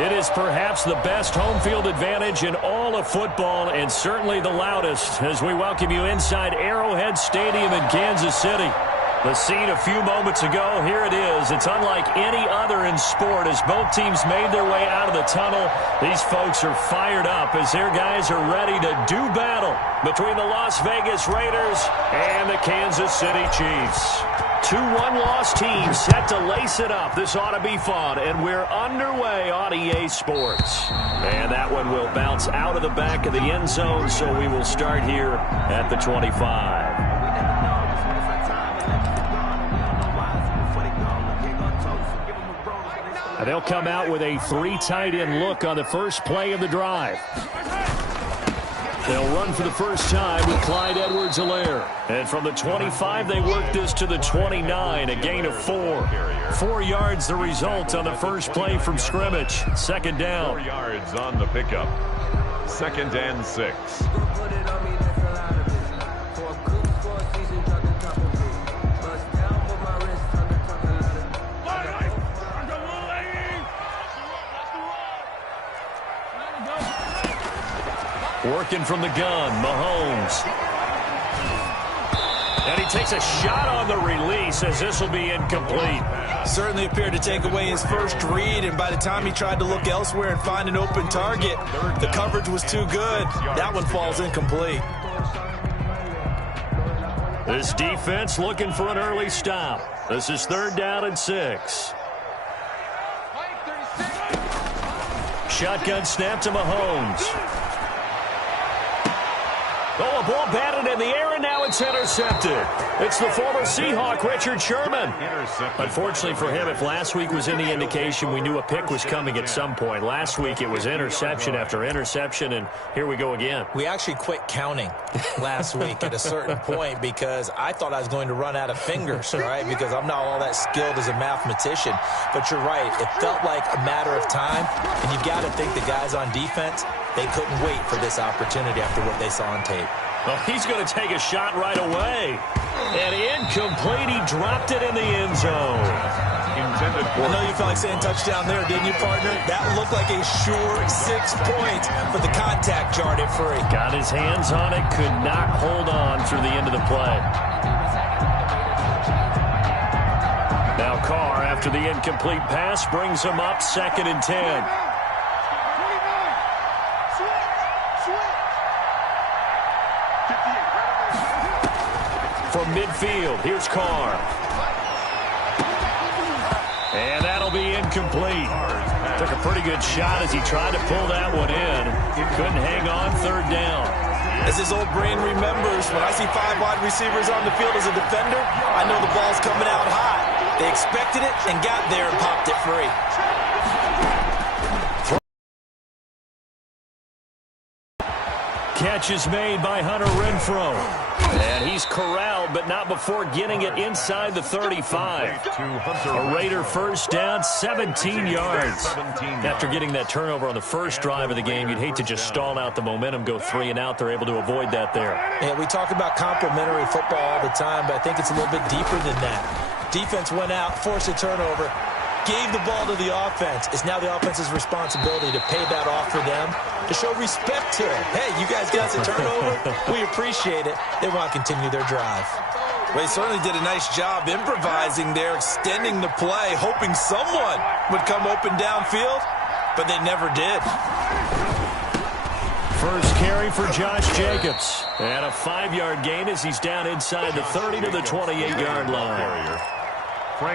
It is perhaps the best home field advantage in all of football and certainly the loudest as we welcome you inside Arrowhead Stadium in Kansas City. The scene a few moments ago, here it is. It's unlike any other in sport as both teams made their way out of the tunnel. These folks are fired up as their guys are ready to do battle between the Las Vegas Raiders and the Kansas City Chiefs. Two one-loss teams set to lace it up. This ought to be fun, and we're underway on EA Sports. And that one will bounce out of the back of the end zone, so we will start here at the 25. They'll come out with a three tight end look on the first play of the drive. They'll run for the first time with Clyde Edwards-Helaire. And from the 25, they work this to the 29, a gain of 4. 4 yards the result on the first play from scrimmage. Second down. 4 yards on the pickup. 2nd and 6. Working from the gun, Mahomes. And he takes a shot on the release as this will be incomplete. Certainly appeared to take away his first read, and by the time he tried to look elsewhere and find an open target, the coverage was too good. That one falls incomplete. This defense looking for an early stop. This is 3rd down and 6. Shotgun snap to Mahomes. Oh, a ball batted in the air, and now it's intercepted. It's the former Seahawk, Richard Sherman. Unfortunately for him, if last week was any indication, we knew a pick was coming at some point. Last week, it was interception after interception, and here we go again. We actually quit counting last week at a certain point because I thought I was going to run out of fingers, right? Because I'm not all that skilled as a mathematician. But you're right. It felt like a matter of time, and you've got to think the guys on defense, they couldn't wait for this opportunity after what they saw on tape. Well, he's going to take a shot right away. And incomplete. He dropped it in the end zone. I know you felt like saying touchdown there, didn't you, partner? That looked like a sure 6 points, but the contact jarred it free. Got his hands on it, could not hold on through the end of the play. Now Carr, after the incomplete pass, brings him up 2nd and 10. From midfield, here's Carr. And that'll be incomplete. Took a pretty good shot as he tried to pull that one in. Couldn't hang on 3rd down. As his old brain remembers, when I see 5 wide receivers on the field as a defender, I know the ball's coming out hot. They expected it and got there and popped it free. Catch is made by Hunter Renfrow. And he's corralled, but not before getting it inside the 35. A Raider first down, 17 yards. After getting that turnover on the first drive of the game, you'd hate to just stall out the momentum, go 3 and out. They're able to avoid that there. Yeah, we talk about complementary football all the time, but I think it's a little bit deeper than that. Defense went out, forced a turnover, gave the ball to the offense. It's now the offense's responsibility to pay that off for them, to show respect to it. Hey, you guys got us a turnover. We appreciate it. They want to continue their drive. Well, they certainly did a nice job improvising there, extending the play, hoping someone would come open downfield, but they never did. First carry for Josh Jacobs. And a 5-yard gain as he's down inside the 30 to the 28-yard line.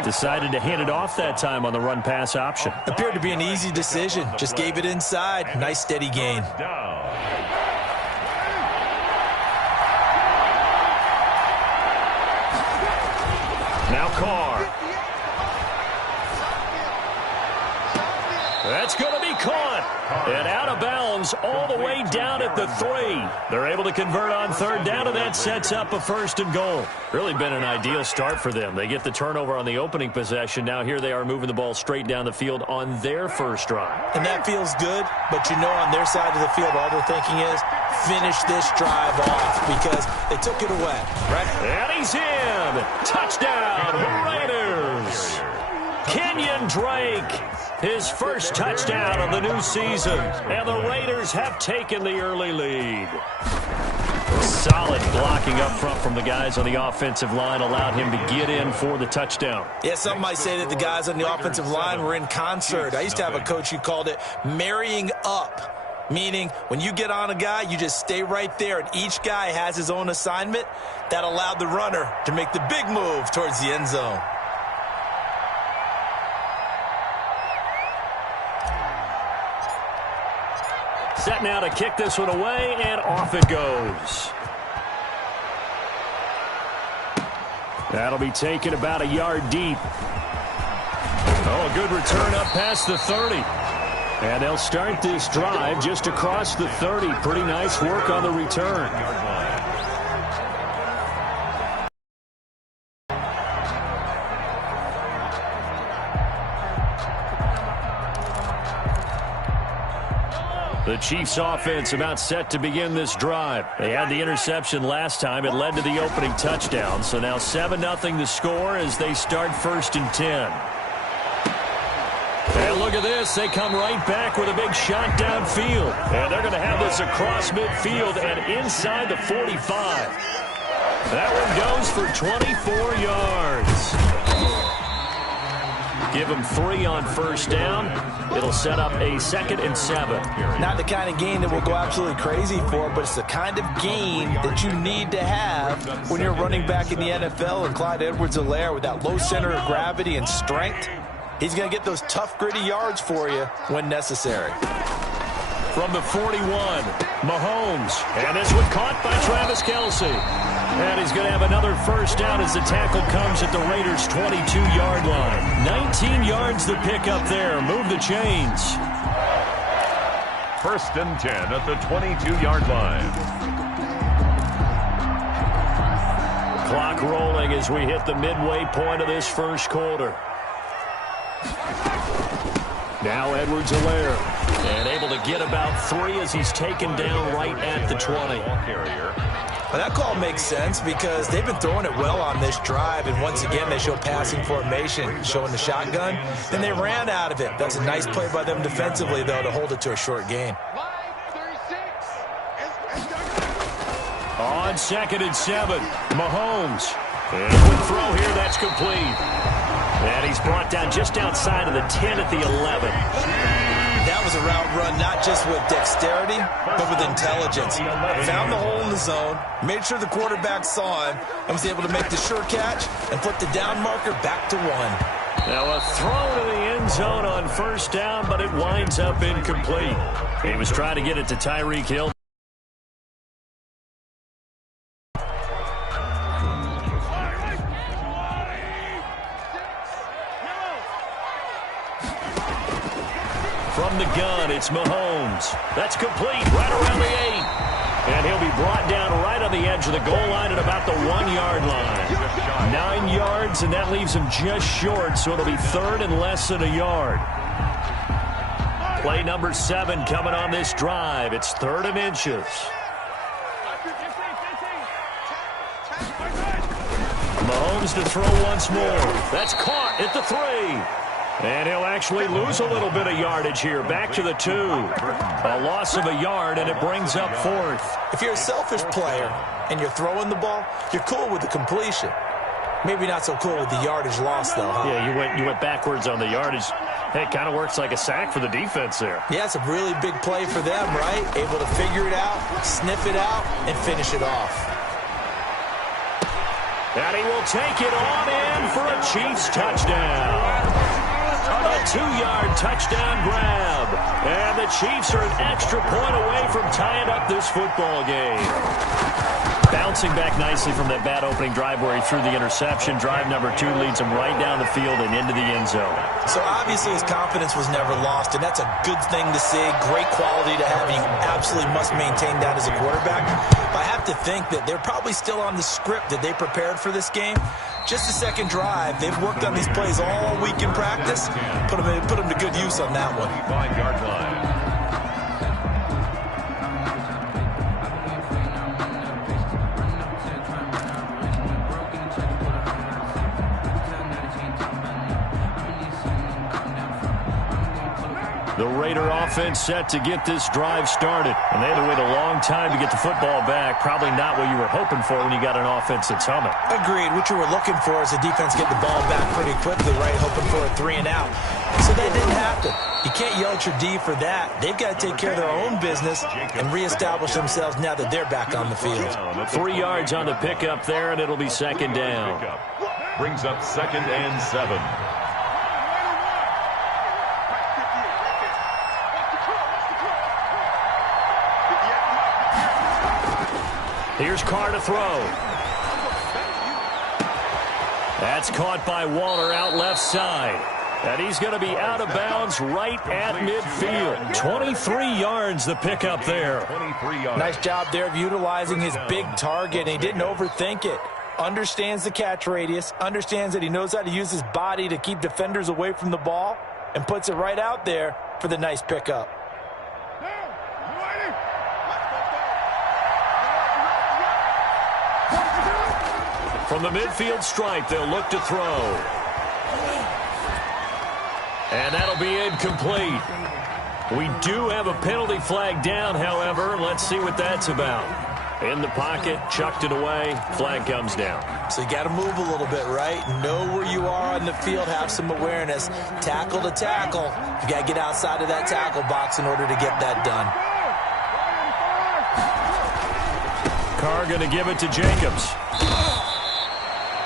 Decided to hand it off that time on the run-pass option. Appeared to be an easy decision. Just gave it inside. Nice steady gain. Now Carr. That's going to be caught. And out of bounds all the way down at the 3. They're able to convert on 3rd down, and that sets up a 1st and goal. Really been an ideal start for them. They get the turnover on the opening possession. Now here they are moving the ball straight down the field on their first drive. And that feels good, but you know on their side of the field all they're thinking is finish this drive off because they took it away, right? And he's in. Touchdown, Raiders. Kenyon Drake, his first touchdown of the new season. And the Raiders have taken the early lead. Solid blocking up front from the guys on the offensive line allowed him to get in for the touchdown. Yeah, some might say that the guys on the offensive line were in concert. I used to have a coach who called it marrying up, meaning when you get on a guy, you just stay right there, and each guy has his own assignment. That allowed the runner to make the big move towards the end zone. Set now to kick this one away, and off it goes. That'll be taken about a yard deep. Oh, a good return up past the 30. And they'll start this drive just across the 30. Pretty nice work on the return. The Chiefs offense about set to begin this drive. They had the interception last time. It led to the opening touchdown. So now 7-0 the score as they start 1st and 10. And look at this. They come right back with a big shot downfield. And they're going to have this across midfield and inside the 45. That one goes for 24 yards. Give them 3 on 1st down. It'll set up a 2nd and 7. Not the kind of game that we'll go absolutely crazy for, but it's the kind of game that you need to have when you're running back in the NFL. And Clyde Edwards-Helaire, with that low center of gravity and strength, he's going to get those tough, gritty yards for you when necessary. From the 41, Mahomes. And this one caught by Travis Kelce. And he's going to have another 1st down as the tackle comes at the Raiders' 22-yard line. 19 yards to pick up there. Move the chains. 1st and 10 at the 22-yard line. Clock rolling as we hit the midway point of this 1st quarter. Now Edwards-Helaire. And able to get about 3 as he's taken down right at the 20. Well, that call makes sense because they've been throwing it well on this drive, and once again they show passing formation, showing the shotgun. Then they ran out of it. That's a nice play by them defensively, though, to hold it to a short gain. On 2nd and 7, Mahomes. And a quick throw here, that's complete. And he's brought down just outside of the 10 at the 11. That was a route run not just with dexterity, but with intelligence. Found the hole in the zone, made sure the quarterback saw him, and was able to make the sure catch and put the down marker back to 1. Now a throw to the end zone on 1st down, but it winds up incomplete. He was trying to get it to Tyreek Hill. From the gun, it's Mahomes. That's complete right around the 8. And he'll be brought down right on the edge of the goal line at about the 1-yard line. 9 yards, and that leaves him just short, so it'll be 3rd and less than a yard. Play number 7 coming on this drive. It's 3rd and inches. Mahomes to throw once more. That's caught at the 3. And he'll actually lose a little bit of yardage here. Back to the 2. A loss of a yard, and it brings up 4th. If you're a selfish player and you're throwing the ball, you're cool with the completion. Maybe not so cool with the yardage loss, though, huh? Yeah, you went backwards on the yardage. Hey, it kind of works like a sack for the defense there. Yeah, it's a really big play for them, right? Able to figure it out, sniff it out, and finish it off. And he will take it on in for a Chiefs touchdown. A 2-yard touchdown grab. And the Chiefs are an extra point away from tying up this football game. Bouncing back nicely from that bad opening drive where he threw the interception. Drive number 2 leads him right down the field and into the end zone. So obviously his confidence was never lost, and that's a good thing to see. Great quality to have. You absolutely must maintain that as a quarterback. But I have to think that they're probably still on the script that they prepared for this game. Just the 2nd drive. They've worked on these plays all week in practice. Put them to good use on that one. 5-yard line. The Raider offense set to get this drive started. And they had to wait a long time to get the football back. Probably not what you were hoping for when you got an offense that's humming. Agreed. What you were looking for is the defense get the ball back pretty quickly, right? Hoping for a 3 and out. So that didn't happen. You can't yell at your D for that. They've got to take care of their own business and reestablish themselves now that they're back on the field. 3 yards on the pickup there, and it'll be second down. Brings up 2nd and 7. Here's Carr to throw. That's caught by Waller out left side. And he's going to be out of bounds right at midfield. 23 yards the pickup there. 23 yards. Nice job there of utilizing his big target. He didn't overthink it. Understands the catch radius. Understands that he knows how to use his body to keep defenders away from the ball. And puts it right out there for the nice pickup. From the midfield stripe, they'll look to throw. And that'll be incomplete. We do have a penalty flag down, however. Let's see what that's about. In the pocket, chucked it away, flag comes down. So you got to move a little bit, right? Know where you are on the field, have some awareness. Tackle to tackle. You got to get outside of that tackle box in order to get that done. Carr going to give it to Jacobs.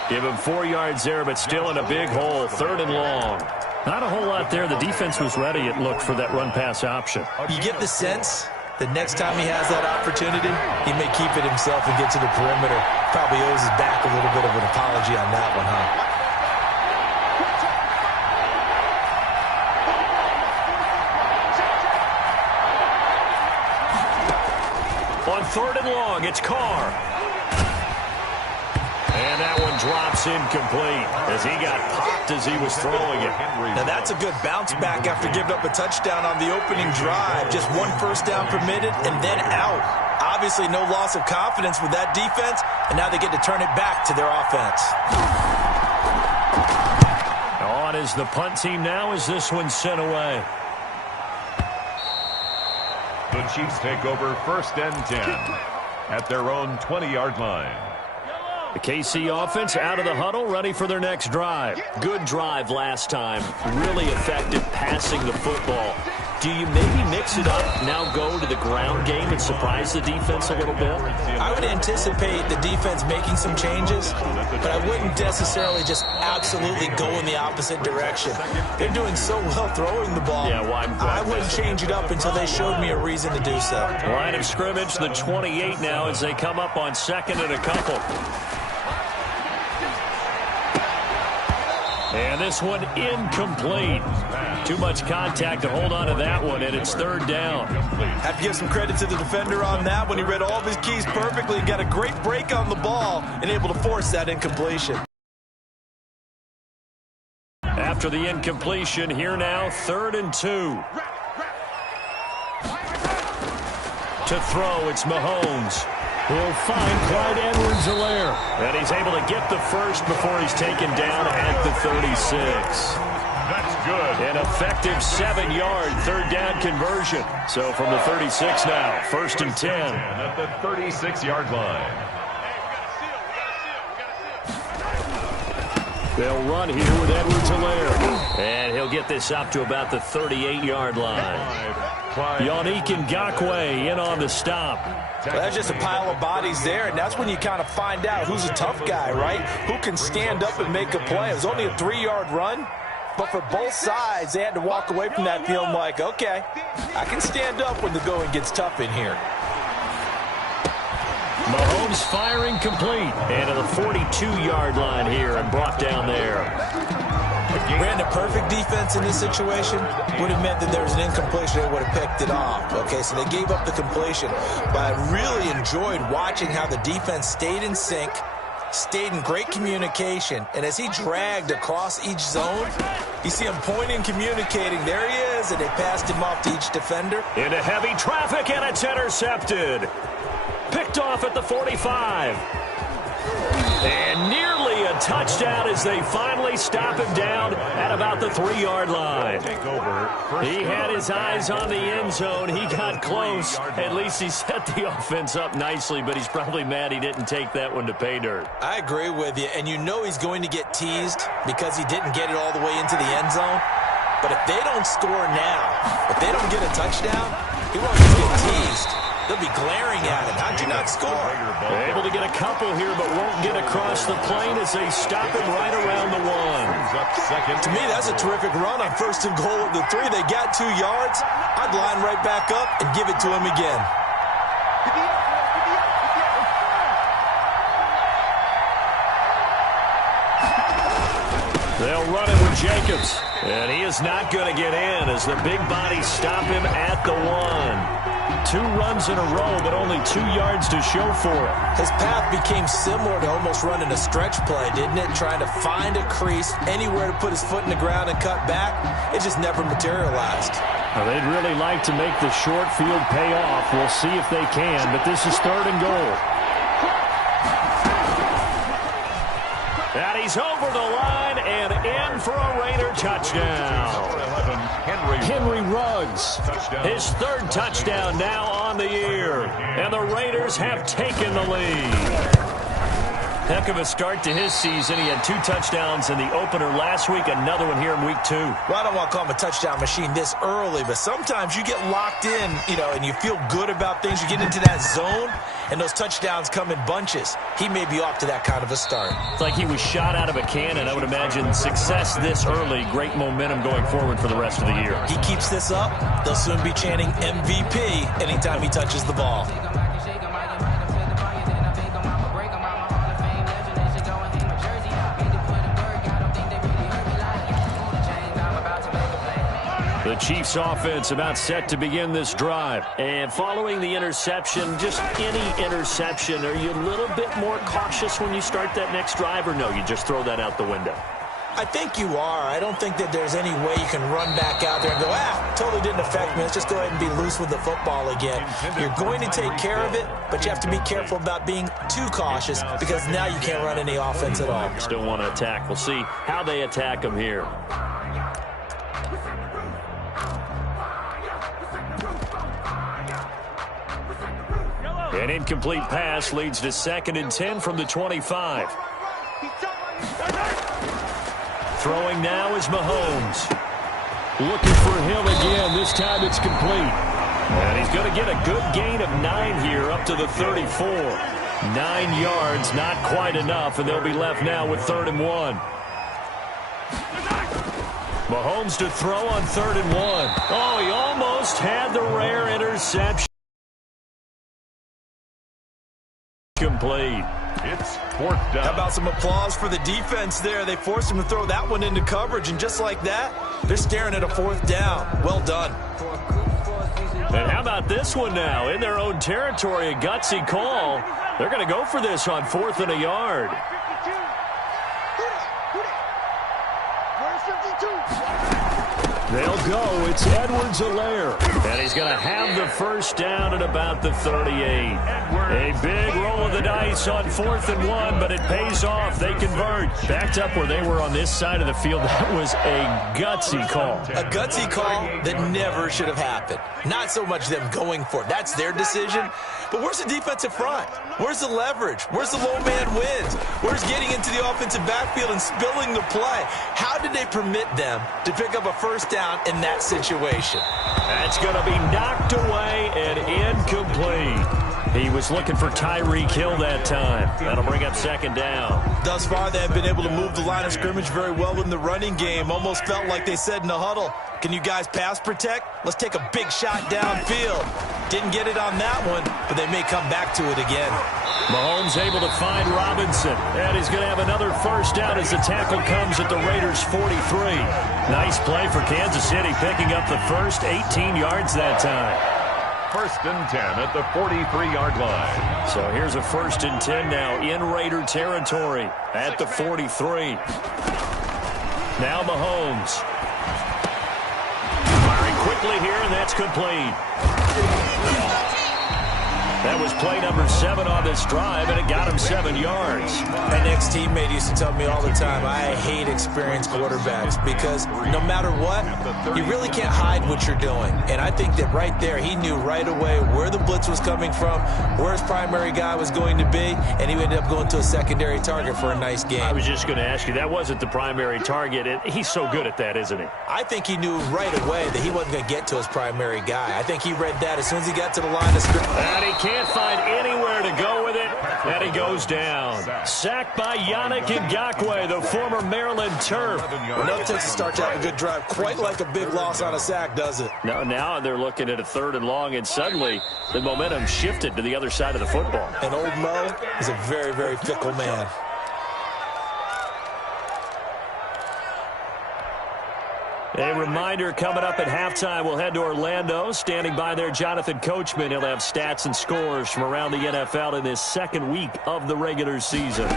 Give him 4 yards there, but still in a big hole. 3rd and long. Not a whole lot there. The defense was ready, it looked, for that run-pass option. You get the sense that next time he has that opportunity, he may keep it himself and get to the perimeter. Probably owes his back a little bit of an apology on that one, huh? On 3rd and long, it's Carr. And that one drops incomplete as he got popped as he was throwing it. Now that's a good bounce back after giving up a touchdown on the opening drive. Just 1 first down permitted and then out. Obviously no loss of confidence with that defense, and now they get to turn it back to their offense. On is the punt team now as this one's sent away. The Chiefs take over 1st and 10 at their own 20-yard line. The KC offense out of the huddle, ready for their next drive. Good drive last time. Really effective passing the football. Do you maybe mix it up, now go to the ground game and surprise the defense a little bit? I would anticipate the defense making some changes, but I wouldn't necessarily just absolutely go in the opposite direction. They're doing so well throwing the ball. Yeah, well, I wouldn't change it up until they showed me a reason to do so. Line of scrimmage, the 28 now as they come up on 2nd and a couple. And this one incomplete. Too much contact to hold on to that one, and it's 3rd down. Have to give some credit to the defender on that one. He read all of his keys perfectly and got a great break on the ball and able to force that incompletion. After the incompletion, here now, 3rd and 2. To throw, it's Mahomes. He'll find Clyde Edwards-Helaire. And he's able to get the first before he's taken down at the 36. That's good. An effective 7-yard 3rd down conversion. So from the 36 now, 1st and 10. At the 36-yard line. They'll run here with Edwards-Helaire. And he'll get this up to about the 38-yard line. Yannick Ngakoue in on the stop. Well, that's just a pile of bodies there, and that's when you kind of find out who's a tough guy, right? Who can stand up and make a play. It was only a 3-yard run, but for both sides, they had to walk away from that feeling like, okay, I can stand up when the going gets tough in here. Mahomes firing complete. And to the 42-yard line here and brought down there. Ran a perfect defense in this situation would have meant that there was an incompletion. They would have picked it off. Okay, so they gave up the completion. But I really enjoyed watching how the defense stayed in sync, stayed in great communication. And as he dragged across each zone, you see him pointing, communicating. There he is, and they passed him off to each defender. Into heavy traffic, and it's intercepted. Picked off at the 45. And nearly a touchdown as they finally stop him down at about the 3-yard line. He had his eyes on the end zone. He got close. At least he set the offense up nicely, but he's probably mad he didn't take that one to pay dirt. I agree with you, and you know he's going to get teased because he didn't get it all the way into the end zone. But if they don't score now, if they don't get a touchdown, he won't just get teased. They'll be glaring at him. How'd you not score? They're able to get a couple here, but won't get across the plane as they stop him right around the 1. To me, that's a terrific run on 1st and goal at the 3. They got 2 yards. I'd line right back up and give it to him again. They'll run it with Jacobs. And he is not going to get in as the big bodies stop him at the 1. 2 runs in a row, but only 2 yards to show for it. His path became similar to almost running a stretch play, didn't it? Trying to find a crease, anywhere to put his foot in the ground and cut back. It just never materialized. Well, they'd really like to make the short field pay off. We'll see if they can, but this is 3rd and goal. And he's over the line and in for a Raider touchdown. Henry Ruggs, his 3rd touchdown now on the year. And the Raiders have taken the lead. Heck of a start to his season. He had 2 touchdowns in the opener last week, another one here in week 2. Well, I don't want to call him a touchdown machine this early, but sometimes you get locked in, and you feel good about things. You get into that zone, and those touchdowns come in bunches. He may be off to that kind of a start. It's like he was shot out of a cannon. I would imagine success this early, great momentum going forward for the rest of the year. He keeps this up, they'll soon be chanting MVP anytime he touches the ball. The Chiefs offense about set to begin this drive. And following the interception, just any interception, are you a little bit more cautious when you start that next drive, or no, you just throw that out the window? I think you are. I don't think that there's any way you can run back out there and go, totally didn't affect me. Let's just go ahead and be loose with the football again. You're going to take care of it, but you have to be careful about being too cautious because now you can't run any offense at all. Still want to attack. We'll see how they attack them here. An incomplete pass leads to 2nd and 10 from the 25. Throwing now is Mahomes. Looking for him again. This time it's complete. And he's going to get a good gain of 9 here up to the 34. 9 yards, not quite enough, and they'll be left now with 3rd and 1. Mahomes to throw on 3rd and 1. Oh, he almost had the rare interception. Complete. It's 4th down. How about some applause for the defense there? They forced him to throw that one into coverage, and just like that, they're staring at a 4th down. Well done. And how about this one now? In their own territory, a gutsy call. They're going to go for this on 4th and a yard. They'll go. It's Edwards-Helaire. And he's going to have the 1st down at about the 38. A big roll of the dice on 4th and 1, but it pays off. They convert. Backed up where they were on this side of the field. That was a gutsy call. A gutsy call that never should have happened. Not so much them going for it. That's their decision. But where's the defensive front? Where's the leverage? Where's the low man wins? Where's getting into the offensive backfield and spilling the play? How did they permit them to pick up a 1st down in that situation? That's going to be knocked away and incomplete. He was looking for Tyreek Hill that time. That'll bring up 2nd down. Thus far, they have been able to move the line of scrimmage very well in the running game. Almost felt like they said in the huddle, can you guys pass protect? Let's take a big shot downfield. Didn't get it on that one, but they may come back to it again. Mahomes able to find Robinson. And he's going to have another 1st down as the tackle comes at the Raiders' 43. Nice play for Kansas City, picking up the first 18 yards that time. 1st and 10 at the 43-yard line. So here's a 1st and 10 now in Raider territory at the 43. Now Mahomes. Firing quickly here, and that's complete. That was play number 7 on this drive, and it got him 7 yards. An ex-teammate used to tell me all the time, I hate experienced quarterbacks because no matter what, you really can't hide what you're doing. And I think that right there, he knew right away where the blitz was coming from, where his primary guy was going to be, and he ended up going to a secondary target for a nice game. I was just going to ask you, that wasn't the primary target. He's so good at that, isn't he? I think he knew right away that he wasn't going to get to his primary guy. I think he read that as soon as he got to the line of scrimmage. And he can't find anywhere to go with it, and he goes down. Sacked by Yannick Ngakoue, the former Maryland Terp. Enough takes to start to have a good drive. Quite like a big loss on a sack, does it? No, now they're looking at a 3rd and long, and suddenly the momentum shifted to the other side of the football. And old Mo is a very, very fickle man. A reminder, coming up at halftime, we'll head to Orlando. Standing by there, Jonathan Coachman. He'll have stats and scores from around the NFL in this 2nd week of the regular season.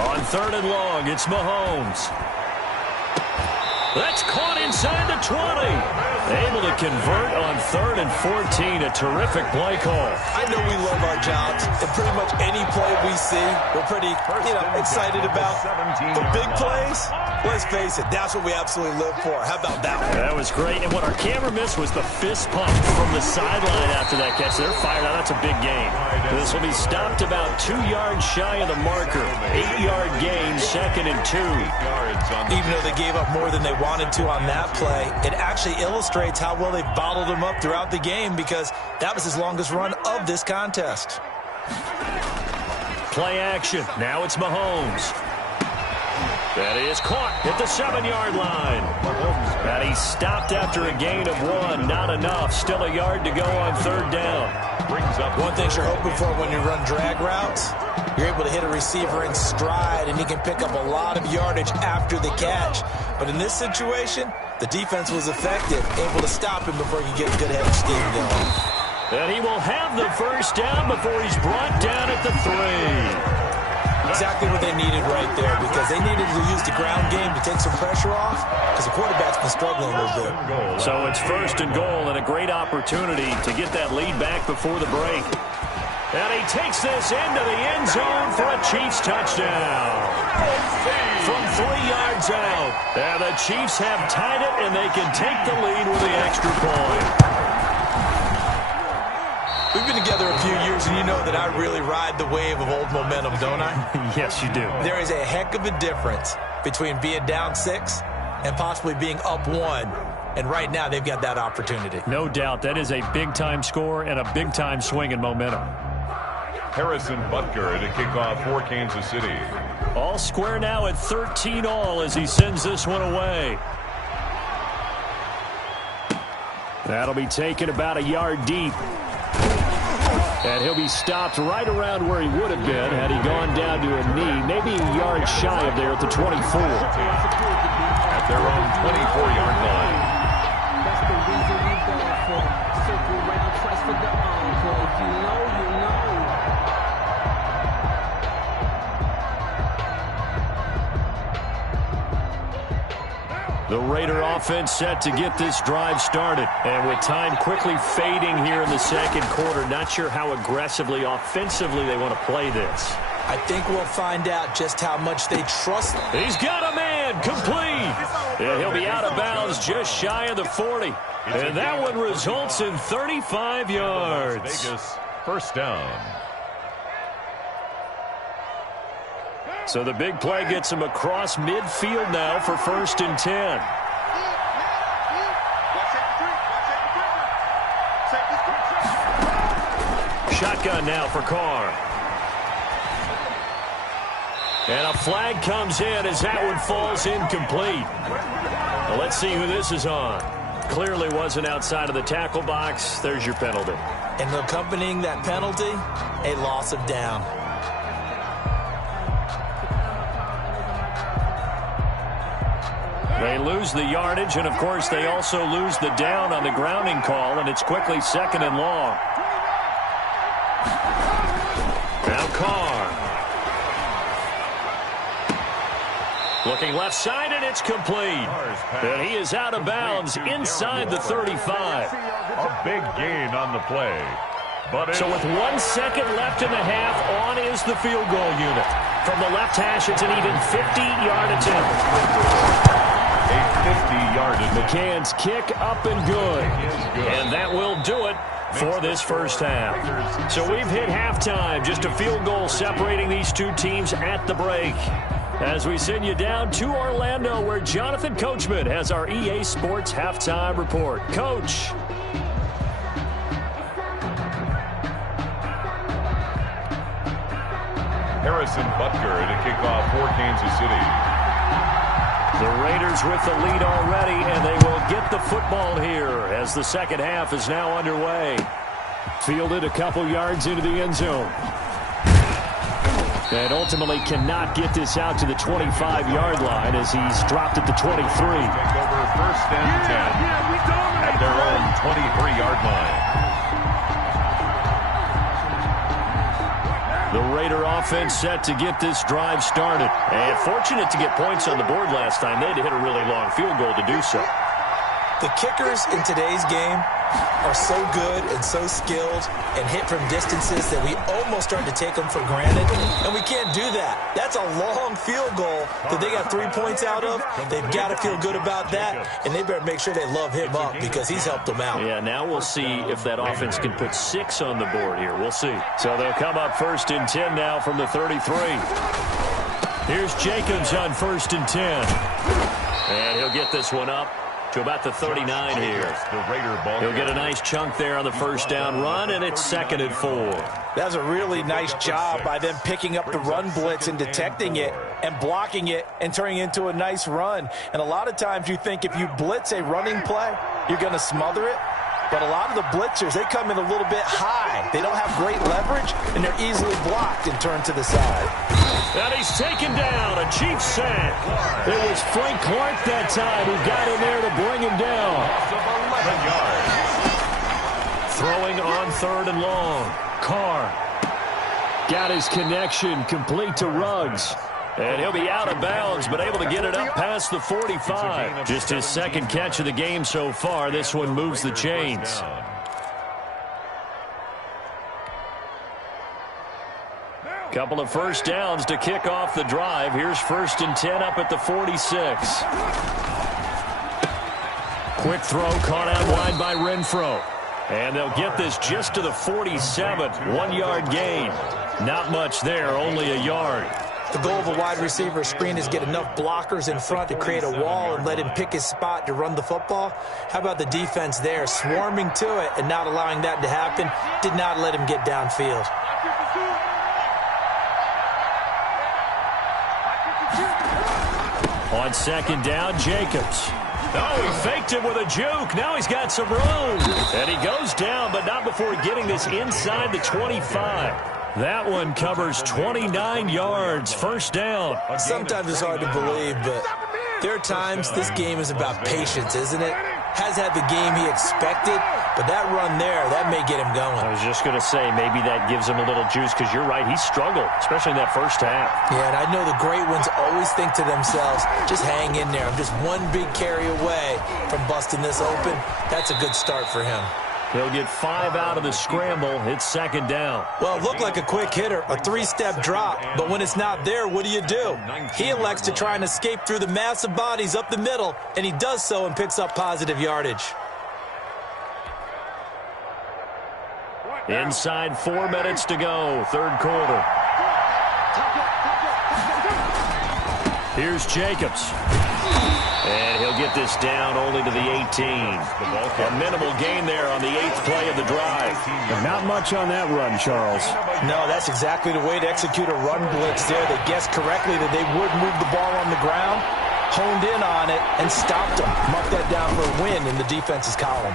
On 3rd and long, it's Mahomes. That's caught inside the 20. Able to convert on 3rd and 14. A terrific play call. I know we love our jobs, and pretty much any play we see, we're pretty, excited about. The big plays, let's face it, that's what we absolutely live for. How about that one? That was great, and what our camera missed was the fist pump from the sideline after that catch. They're fired out. That's a big gain. This will be stopped about 2 yards shy of the marker. 8-yard gain, 2nd and 2. Even though they gave up more than they wanted to on that play, it actually illustrates how well they bottled him up throughout the game because that was his longest run of this contest. Play action. Now it's Mahomes. That is caught at the 7-yard line. And he stopped after a gain of 1. Not enough. Still a yard to go on 3rd down. One thing you're hoping for when you run drag routes, you're able to hit a receiver in stride, and he can pick up a lot of yardage after the catch. But in this situation, the defense was effective, able to stop him before he could get a good head of steam going. And he will have the 1st down before he's brought down at the 3. Exactly what they needed right there because they needed to use the ground game to take some pressure off because the quarterback's been struggling a little bit. So it's 1st and goal and a great opportunity to get that lead back before the break. And he takes this into the end zone for a Chiefs touchdown. From 3 yards out. And the Chiefs have tied it, and they can take the lead with the extra point. We've been together a few years, and you know that I really ride the wave of old momentum, don't I? Yes, you do. There is a heck of a difference between being down 6 and possibly being up 1. And right now, they've got that opportunity. No doubt. That is a big-time score and a big-time swing in momentum. Harrison Butker to kick off for Kansas City. All square now at 13 all as he sends this one away. That'll be taken about a yard deep. And he'll be stopped right around where he would have been had he gone down to a knee, maybe a yard shy of there at the 24. At their own 24-yard line. That's the reason we go for circle round twice for the encore. You know. The Raider offense set to get this drive started. And with time quickly fading here in the 2nd quarter, not sure how aggressively, offensively they want to play this. I think we'll find out just how much they trust him. He's got a man complete. And he'll be out of bounds just shy of the 40. And that one results in 35 yards. Vegas, 1st down. So the big play gets him across midfield now for 1st and 10. Shotgun now for Carr. And a flag comes in as that one falls incomplete. Well, let's see who this is on. Clearly wasn't outside of the tackle box. There's your penalty. And accompanying that penalty, a loss of down. They lose the yardage, and, of course, they also lose the down on the grounding call, and it's quickly 2nd and long. Now Carr. Looking left side, and it's complete. And he is out of bounds inside the 35. A big gain on the play. So with 1 second left in the half, on is the field goal unit. From the left hash, it's an even 50-yard attempt. A 50-yard attempt. McCann's kick up and good. And that will do it for this first half. So we've hit halftime. Just a field goal separating these two teams at the break. As we send you down to Orlando, where Jonathan Coachman has our EA Sports halftime report. Coach. Harrison Butker to kick off for Kansas City. The Raiders with the lead already, and they will get the football here as the second half is now underway. Fielded a couple yards into the end zone. And ultimately cannot get this out to the 25-yard line as he's dropped at the 23. Take over first and 10 at their own 23-yard line. The Raider offense set to get this drive started. And fortunate to get points on the board last time. They had to hit a really long field goal to do so. The kickers in today's game are so good and so skilled and hit from distances that we almost start to take them for granted, and we can't do that. That's a long field goal that they got 3 points out of. They've got to feel good about that, and they better make sure they love him up because he's helped them out. Yeah, now we'll see if that offense can put 6 on the board here. We'll see. So they'll come up first and 10 now from the 33. Here's Jacobs on first and 10. And he'll get this one up to about the 39 here. He'll get a nice chunk there on the first down run, and it's 2nd and 4. That was a really nice job by them picking up the run blitz and detecting it and blocking it and turning it into a nice run. And a lot of times you think if you blitz a running play, you're going to smother it. But a lot of the blitzers, they come in a little bit high. They don't have great leverage, and they're easily blocked and turned to the side. And he's taken down, a Chiefs sack. It was Frank Clark that time who got in there to bring him down. Throwing on 3rd and long. Carr got his connection complete to Ruggs. And he'll be out of bounds, but able to get it up past the 45. Just his 2nd catch of the game so far. This one moves the chains. Couple of first downs to kick off the drive. Here's 1st and 10 up at the 46. Quick throw caught out wide by Renfro. And they'll get this just to the 47. 1-yard gain. Not much there, only a yard. The goal of a wide receiver screen is get enough blockers in front to create a wall and let him pick his spot to run the football. How about the defense there, swarming to it and not allowing that to happen? Did not let him get downfield. On 2nd down, Jacobs. Oh, he faked him with a juke. Now he's got some room. And he goes down, but not before getting this inside the 25. That one covers 29 yards. First down. Sometimes it's hard to believe, but there are times this game is about patience, isn't it? Has had the game he expected, but that run there, that may get him going. I was just going to say, maybe that gives him a little juice, because you're right, he struggled, especially in that first half. Yeah, and I know the great ones always think to themselves, just hang in there. I'm just one big carry away from busting this open. That's a good start for him. He'll get 5 out of the scramble. It's 2nd down. Well, it looked like a quick hitter, a 3-step drop. But when it's not there, what do? He elects to try and escape through the massive bodies up the middle, and he does so and picks up positive yardage. Inside 4 minutes to go, 3rd quarter. Here's Jacobs. And he'll get this down only to the 18. A minimal gain there on the 8th play of the drive. And not much on that run, Charles. No, that's exactly the way to execute a run blitz there. They guessed correctly that they would move the ball on the ground, honed in on it, and stopped them. Marked that down for a win in the defense's column.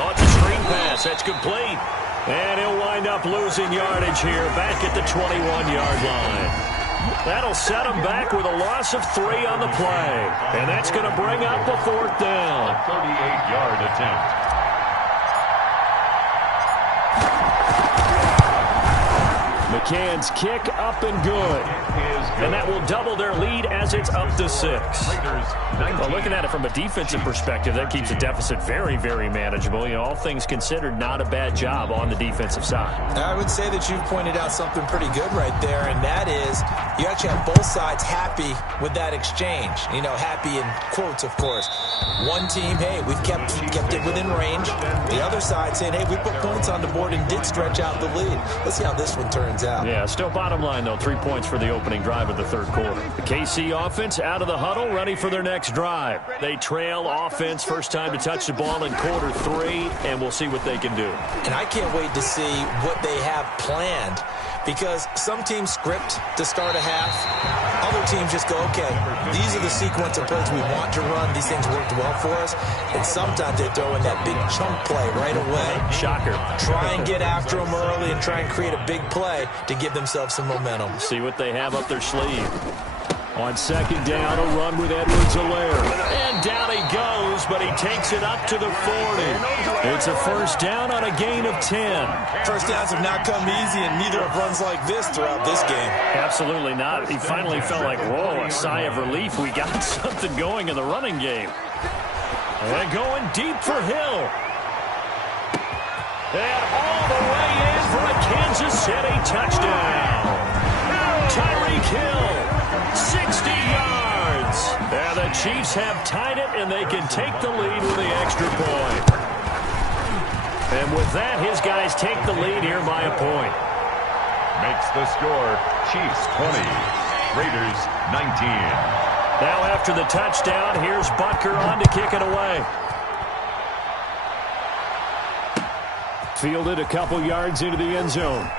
Oh, it's a screen pass. That's complete. And he'll wind up losing yardage here back at the 21-yard line. That'll set him back with a loss of 3 on the play. And that's going to bring up a 4th down. 38-yard attempt. McCann's kick up and good. And that will double their lead as it's up to 6. Well, looking at it from a defensive perspective, that keeps the deficit very, very manageable. You know, all things considered, not a bad job on the defensive side. I would say that you've pointed out something pretty good right there, and that is you actually have both sides happy with that exchange. You know, happy in quotes, of course. One team, hey, we've kept it within range. The other side saying, hey, we put points on the board and did stretch out the lead. Let's see how this one turns out. Yeah, still bottom line, though, 3 points for the opening drive of the third quarter. The KC offense out of the huddle, ready for their next drive. They trail offense, first time to touch the ball in quarter 3, and we'll see what they can do. And I can't wait to see what they have planned, because some teams script to start a half. Other teams just go, okay, these are the sequence of plays we want to run. These things worked well for us. And sometimes they throw in that big chunk play right away. Shocker. Try and get after them early and try and create a big play to give themselves some momentum. See what they have up their sleeve. On second down, a run with Edwards-Helaire. And down he goes, but he takes it up to the 40. It's a first down on a gain of 10. First downs have not come easy, and neither have runs like this throughout this game. Absolutely not. He finally felt like, whoa, a sigh of relief. We got something going in the running game. And going deep for Hill. And all the way in for a Kansas City touchdown. Tyreek Hill. 60 yards. And the Chiefs have tied it, and they can take the lead with the extra point. And with that, his guys take the lead here by a point. Makes the score Chiefs 20, Raiders 19. Now after the touchdown, here's Butker on to kick it away. Fielded a couple yards into the end zone.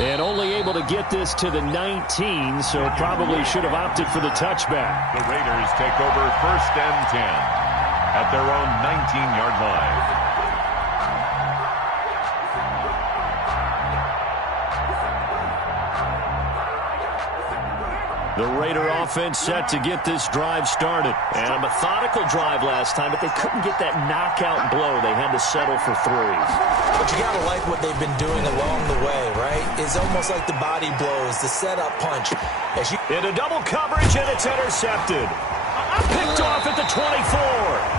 And only able to get this to the 19, so probably should have opted for the touchback. The Raiders take over first and 10 at their own 19-yard line. The Raider offense set to get this drive started. And a methodical drive last time, but they couldn't get that knockout blow. They had to settle for 3. But you got to like what they've been doing along the way, right? It's almost like the body blows, the setup punch. Into double coverage, and it's intercepted. Picked off at the 24.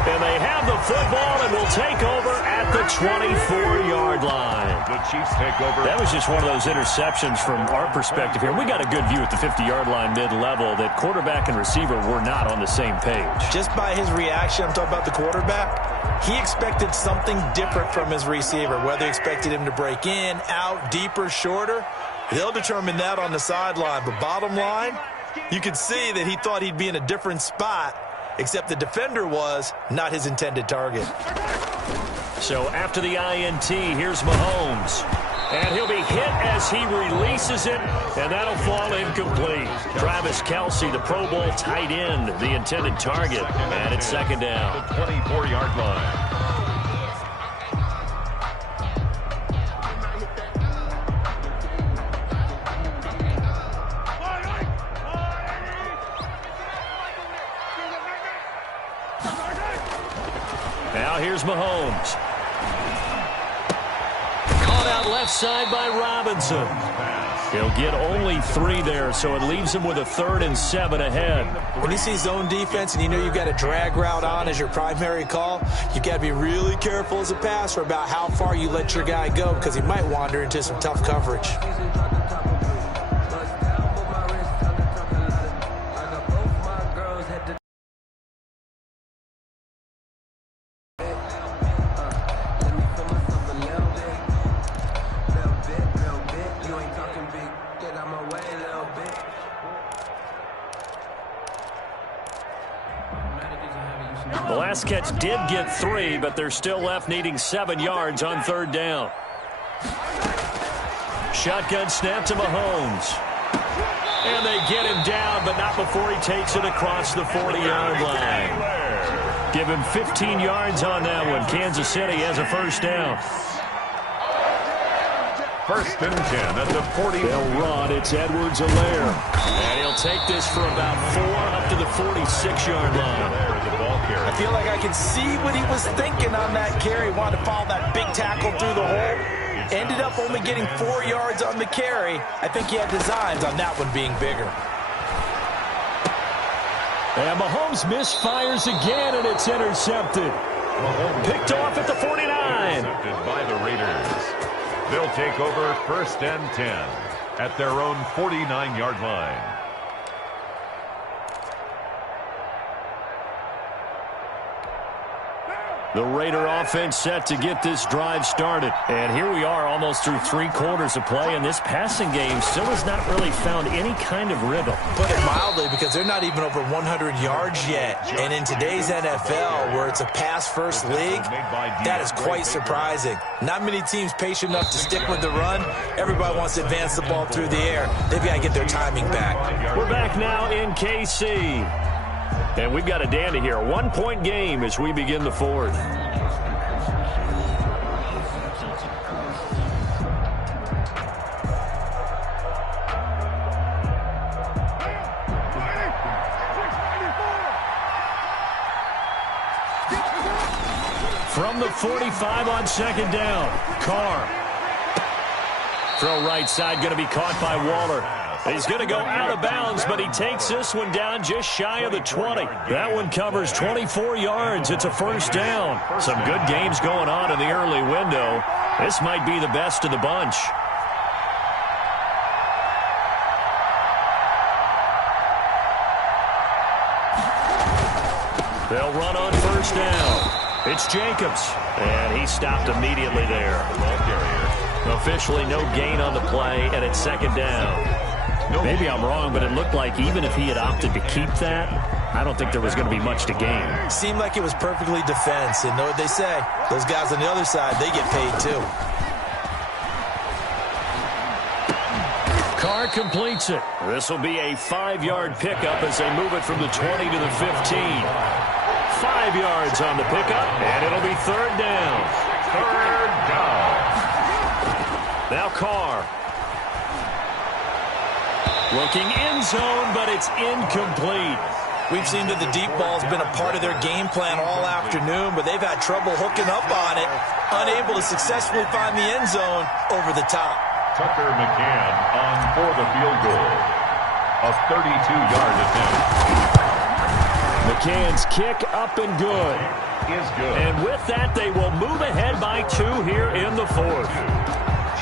And they have the football and will take over at the 24-yard line. The Chiefs take over. That was just one of those interceptions from our perspective here. We got a good view at the 50-yard line mid-level that quarterback and receiver were not on the same page. Just by his reaction, I'm talking about the quarterback, he expected something different from his receiver, whether he expected him to break in, out, deeper, shorter. They'll determine that on the sideline. But bottom line, you could see that he thought he'd be in a different spot, except the defender was not his intended target. So after the INT, here's Mahomes. And he'll be hit as he releases it, and that'll fall incomplete. Travis Kelce, the Pro Bowl tight end, the intended target, and it's second down. The 24-yard line. Now here's Mahomes. Caught out left side by Robinson. He'll get only 3 there, so it leaves him with a 3rd and 7 ahead. When you see zone defense and you know you've got a drag route on as your primary call, you've got to be really careful as a passer about how far you let your guy go, because he might wander into some tough coverage. The last catch did get 3, but they're still left needing 7 yards on 3rd down. Shotgun snap to Mahomes. And they get him down, but not before he takes it across the 40-yard line. Give him 15 yards on that one. Kansas City has a first down. First and 10 at the 40. They'll run. It's Edwards-Helaire. And he'll take this for about 4 up to the 46-yard line. I feel like I can see what he was thinking on that carry. Wanted to follow that big tackle through the hole. Ended up only getting 4 yards on the carry. I think he had designs on that one being bigger. And Mahomes misfires again, and it's intercepted. Picked off at the 49. Intercepted by the Raiders. They'll take over 1st and 10 at their own 49-yard line. The Raider offense set to get this drive started. And here we are almost through 3 quarters of play, and this passing game still has not really found any kind of rhythm. Put it mildly, because they're not even over 100 yards yet. And in today's NFL, where it's a pass-first league, that is quite surprising. Not many teams patient enough to stick with the run. Everybody wants to advance the ball through the air. They've got to get their timing back. We're back now in KC. And we've got a dandy here. 1-point game as we begin the 4th. From the 45 on 2nd down. Carr. Throw right side, going to be caught by Waller. He's going to go out of bounds, but he takes this one down just shy of the 20. That one covers 24 yards. It's a 1st down. Some good games going on in the early window. This might be the best of the bunch. They'll run on 1st down. It's Jacobs, and he stopped immediately there. Officially no gain on the play, and it's 2nd down. Maybe I'm wrong, but it looked like even if he had opted to keep that, I don't think there was going to be much to gain. Seemed like it was perfectly defense, and know what they say. Those guys on the other side, they get paid too. Carr completes it. This will be a 5-yard pickup as they move it from the 20 to the 15. 5 yards on the pickup, and it'll be 3rd down. 3rd down. Now Carr. Looking end zone, but it's incomplete. We've seen that the deep ball's been a part of their game plan all afternoon, but they've had trouble hooking up on it, unable to successfully find the end zone over the top. Tucker McCann on for the field goal. A 32-yard attempt. McCann's kick up and good. Is good. And with that, they will move ahead by 2 here in the 4th.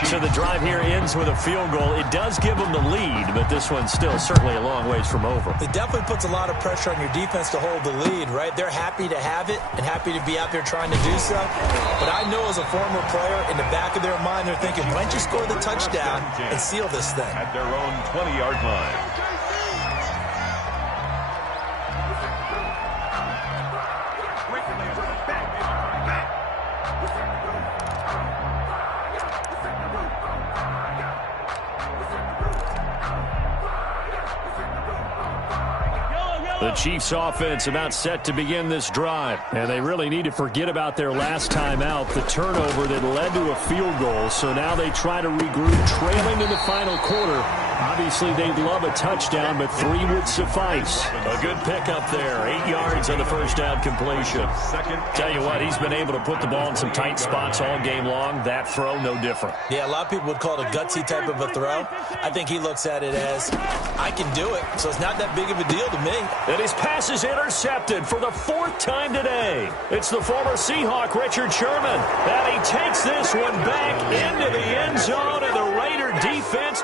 So the drive here ends with a field goal. It does give them the lead, but this one's still certainly a long ways from over. It definitely puts a lot of pressure on your defense to hold the lead, right? They're happy to have it and happy to be out there trying to do so. But I know as a former player, in the back of their mind, they're thinking, why don't you score the touchdown and seal this thing? At their own 20-yard line. The Chiefs offense about set to begin this drive. And they really need to forget about their last time out, the turnover that led to a field goal. So now they try to regroup, trailing in the final quarter. Obviously, they'd love a touchdown, but 3 would suffice. A good pickup there. 8 yards on the 1st down completion. Tell you what, he's been able to put the ball in some tight spots all game long. That throw, no different. Yeah, a lot of people would call it a gutsy type of a throw. I think he looks at it as, I can do it, so it's not that big of a deal to me. And his pass is intercepted for the 4th time today. It's the former Seahawk, Richard Sherman. And he takes this one back into the end zone, and the Raider defense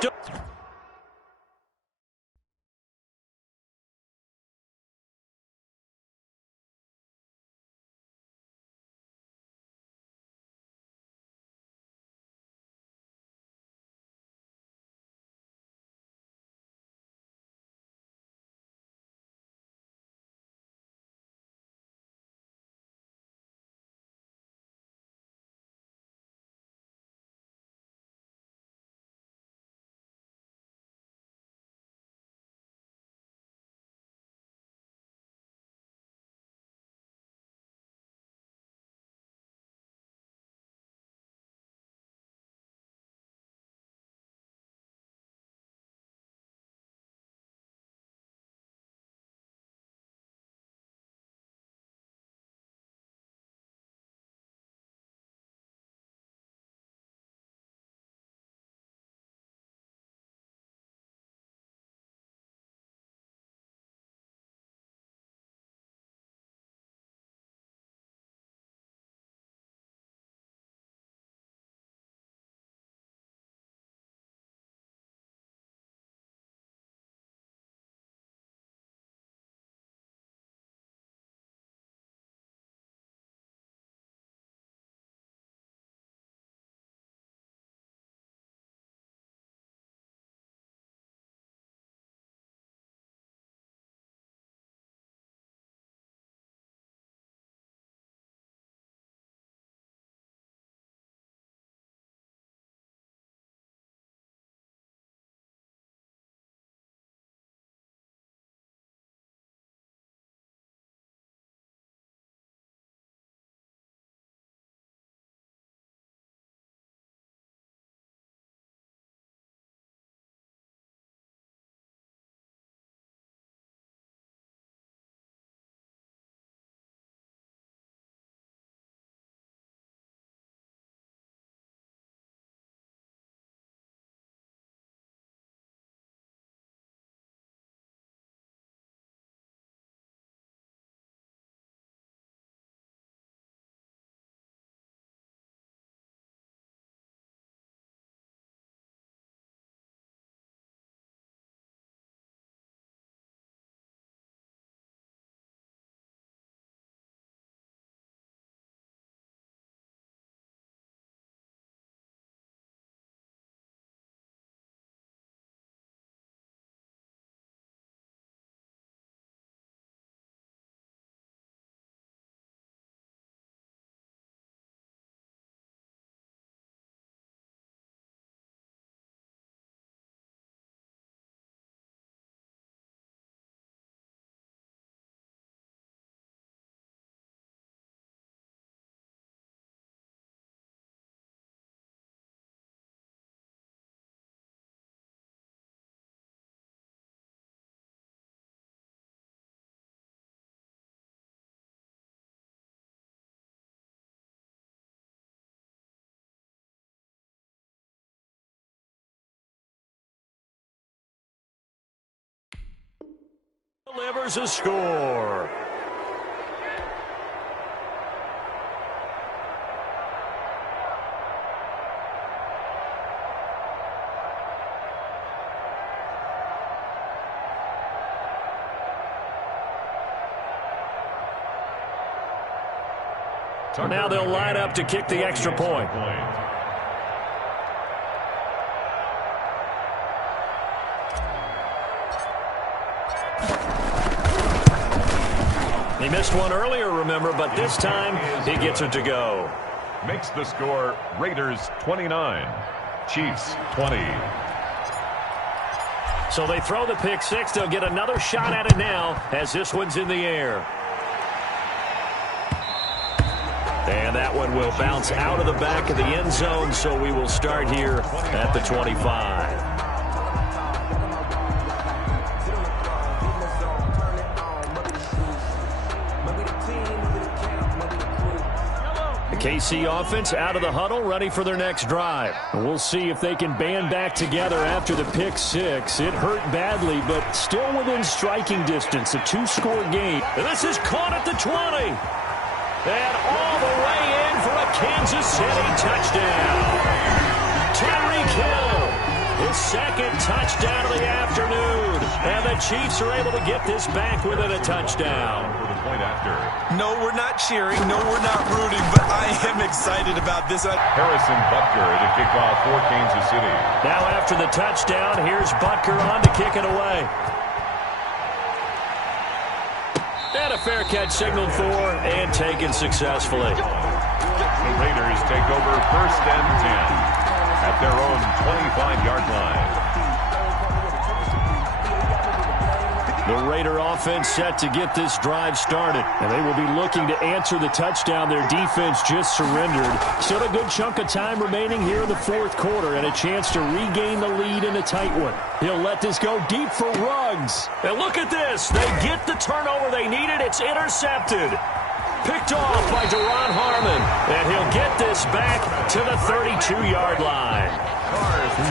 Delivers a score. Now they'll line up to kick the extra point. He missed one earlier, remember, but this time he gets it to go. Makes the score Raiders 29, Chiefs 20. So they throw the pick six. They'll get another shot at it now as this one's in the air. And that one will bounce out of the back of the end zone, so we will start here at the 25. The KC offense out of the huddle, ready for their next drive. We'll see if they can band back together after the pick six. It hurt badly, but still within striking distance, a two-score game. And this is caught at the 20. And all the way in for a Kansas City touchdown. Tyreek Hill, his second touchdown of the afternoon. And the Chiefs are able to get this back within a touchdown. For the point after. No, we're not cheering. No, we're not rooting. But I am excited about this. Harrison Butker to kick off for Kansas City. Now after the touchdown, here's Butker on to kick it away. And a fair catch signaled for and taken successfully. The Raiders take over 1st and 10 at their own 25-yard line. The Raider offense set to get this drive started. And they will be looking to answer the touchdown their defense just surrendered. Still a good chunk of time remaining here in the fourth quarter and a chance to regain the lead in a tight one. He'll let this go deep for Ruggs. And look at this. They get the turnover they needed. It's intercepted. Picked off by Duron Harmon. And he'll get this back to the 32-yard line.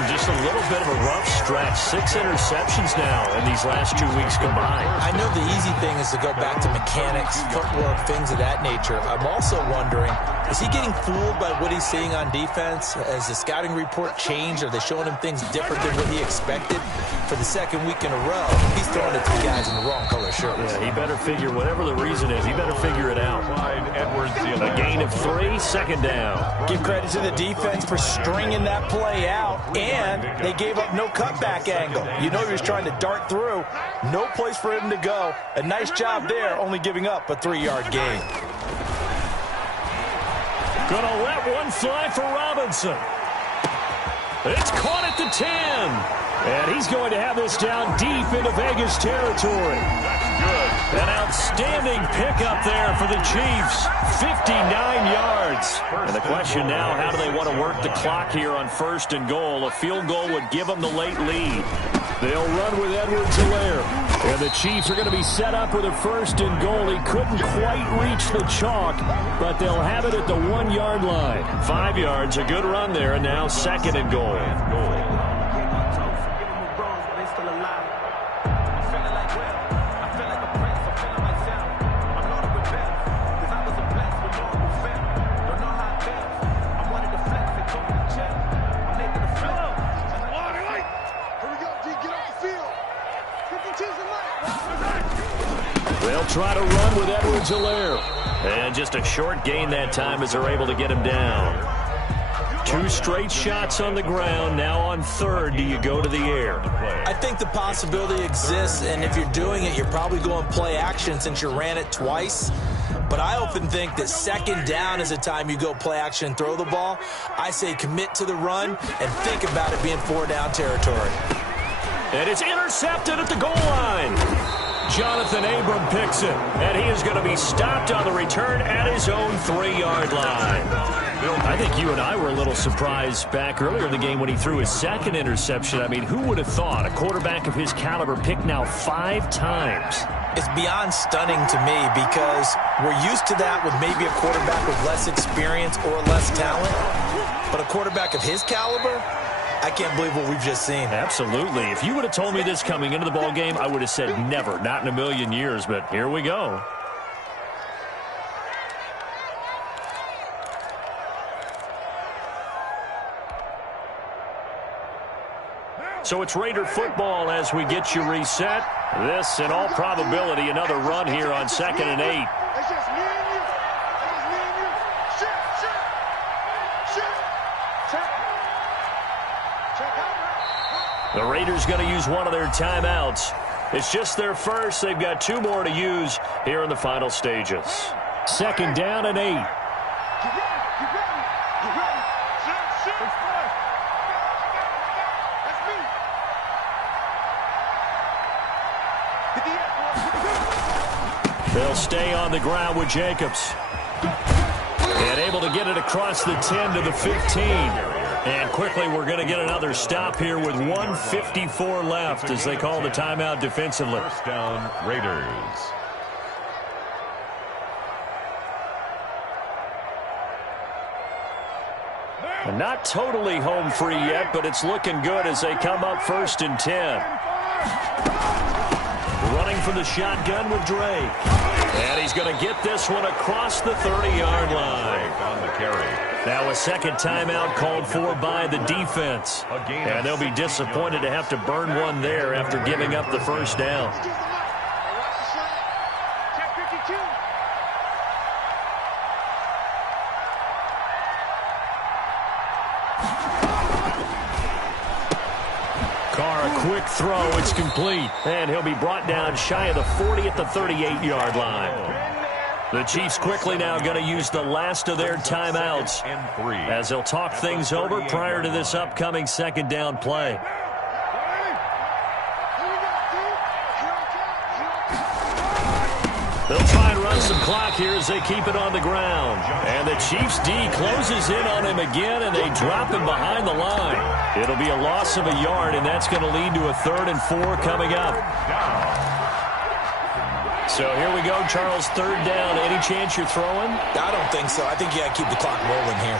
Just a little bit of a rough stretch. 6 interceptions now in these last 2 weeks combined. I know the easy thing is to go back to mechanics, footwork, things of that nature. I'm also wondering, is he getting fooled by what he's seeing on defense? Has the scouting report changed? Are they showing him things different than what he expected? For the second week in a row, he's throwing it to the guys in the wrong color shirts. Yeah, he better figure, whatever the reason is, he better figure it out. A gain of 3, second down. Give credit to the defense for stringing that play out, and they gave up no cutback angle. You know he was trying to dart through. No place for him to go. A nice job there, only giving up a 3-yard gain. Gonna let one fly for Robinson. It's caught at the 10. And he's going to have this down deep into Vegas territory. That's good. An outstanding pickup there for the Chiefs. 59 yards. And the question now, how do they want to work the clock here on 1st and goal? A field goal would give them the late lead. They'll run with Edwards-Helaire. And the Chiefs are going to be set up with a 1st and goal. He couldn't quite reach the chalk, but they'll have it at the 1-yard line. 5 yards, a good run there, and now 2nd and goal. They'll try to run with Edwards-Helaire. And just a short gain that time as they're able to get him down. 2 straight shots on the ground. Now on 3rd, do you go to the air? I think the possibility exists, and if you're doing it, you're probably going play action since you ran it twice. But I often think that 2nd down is the time you go play action and throw the ball. I say commit to the run and think about it being 4-down territory. And it's intercepted at the goal line. Jonathan Abram picks it, and he is going to be stopped on the return at his own 3-yard line. I think you and I were a little surprised back earlier in the game when he threw his 2nd interception. I mean, who would have thought a quarterback of his caliber picked now 5 times? It's beyond stunning to me because we're used to that with maybe a quarterback with less experience or less talent. But a quarterback of his caliber, I can't believe what we've just seen. Absolutely. If you would have told me this coming into the ball game, I would have said never, not in a million years, but here we go. So it's Raider football as we get you reset. This, in all probability, another run here on 2nd and 8. The Raiders going to use one of their timeouts. It's just their first. They've got 2 more to use here in the final stages. 2nd down and 8. They'll stay on the ground with Jacobs. And able to get it across the 10 to the 15. And quickly we're going to get another stop here with 1:54 left as they call the timeout defensively. First down, Raiders. And not totally home free yet, but it's looking good as they come up 1st and 10. Running from the shotgun with Drake. And he's going to get this one across the 30-yard line. On the carry. Now a second timeout called for by the defense. And they'll be disappointed to have to burn one there after giving up the first down. Carr, a quick throw. It's complete. And he'll be brought down shy of the 40 at the 38-yard line. The Chiefs quickly now going to use the last of their timeouts as they'll talk things over prior to this upcoming 2nd down play. They'll try and run some clock here as they keep it on the ground. And the Chiefs D closes in on him again, and they drop him behind the line. It'll be a loss of a yard, and that's going to lead to a 3rd and 4 coming up. So here we go, Charles, 3rd down. Any chance you're throwing? I don't think so. I think you got to keep the clock rolling here.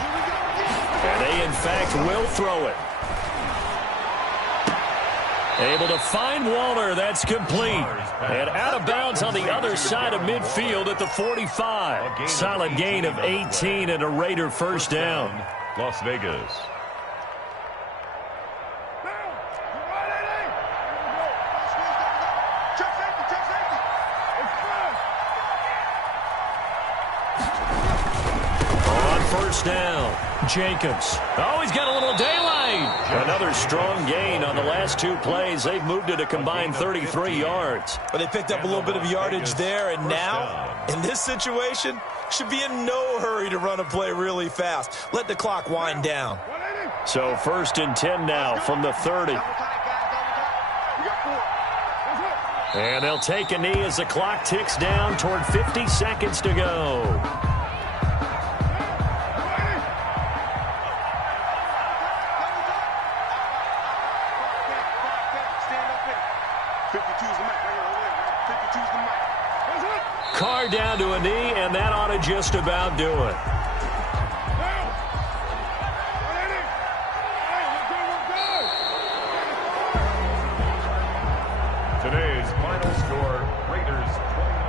And they, in fact, will throw it. Able to find Waller. That's complete. And out of bounds on the other side of midfield at the 45. Solid gain of 18 and a Raider first down. Las Vegas. Down. Jacobs. Oh, he's got a little daylight. Another strong gain on the last 2 plays. They've moved it a combined 33 yards. But they picked up a little bit of yardage there, and now, in this situation, should be in no hurry to run a play really fast. Let the clock wind down. So 1st and 10 now from the 30. And they'll take a knee as the clock ticks down toward 50 seconds to go. Carr down to a knee, and that ought to just about do it. Today's final score, Raiders 29,